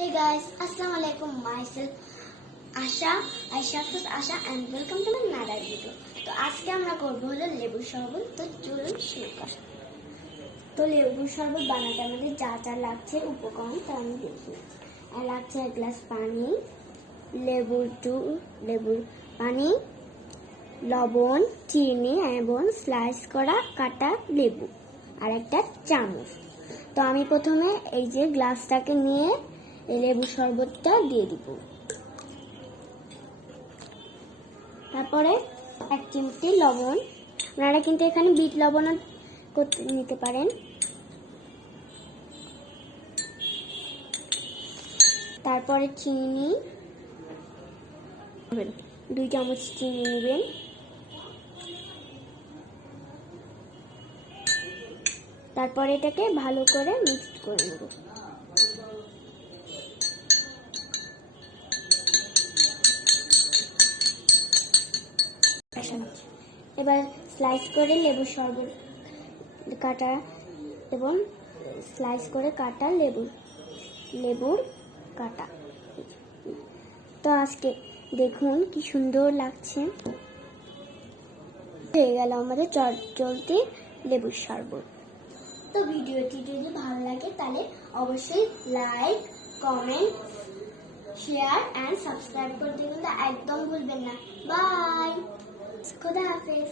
Hey guys, Assalamu alaikum. Myself Asha and welcome to my another video. তো আজকে আমরা করব হলো লেবুর শরবত। তো চলুন শুরু করি। তো লেবুর শরবত বানাতে আমাদের যা যা লাগছে উপকরণ তা আমি দেখি। আর লাগছে 1 গ্লাস পানি, লেবুর পানি, লবণ, চিনি এবং স্লাইস করা কাটা লেবু আর একটা চামচ। তো আমি প্রথমে এই যে গ্লাসটাকে নিয়ে এই লেবুর শরবতটা দিয়ে দিব। তারপরে 1 চিমটি লবণ, আপনারা কিন্তু এখানে বিট লবণ করতে নিতে পারেন। তারপরে চিনি 2 চামচ চিনি নেবেন। তারপরে এটাকে ভালো করে মিক্স করে নেব। এবার স্লাইস করে লেবুর শরবত কাটা এবং স্লাইস করে কাটা লেবুর কাটা। তো আজকে দেখুন কি সুন্দর লাগছে। হয়ে গেল আমাদের চলতি লেবুর শরবত। তো ভিডিওটি যদি ভালো লাগে তাহলে অবশ্যই like, comment, share and subscribe করতে কিন্তু একদম ভুলবেন না। বাই, খুদা হাফেজ।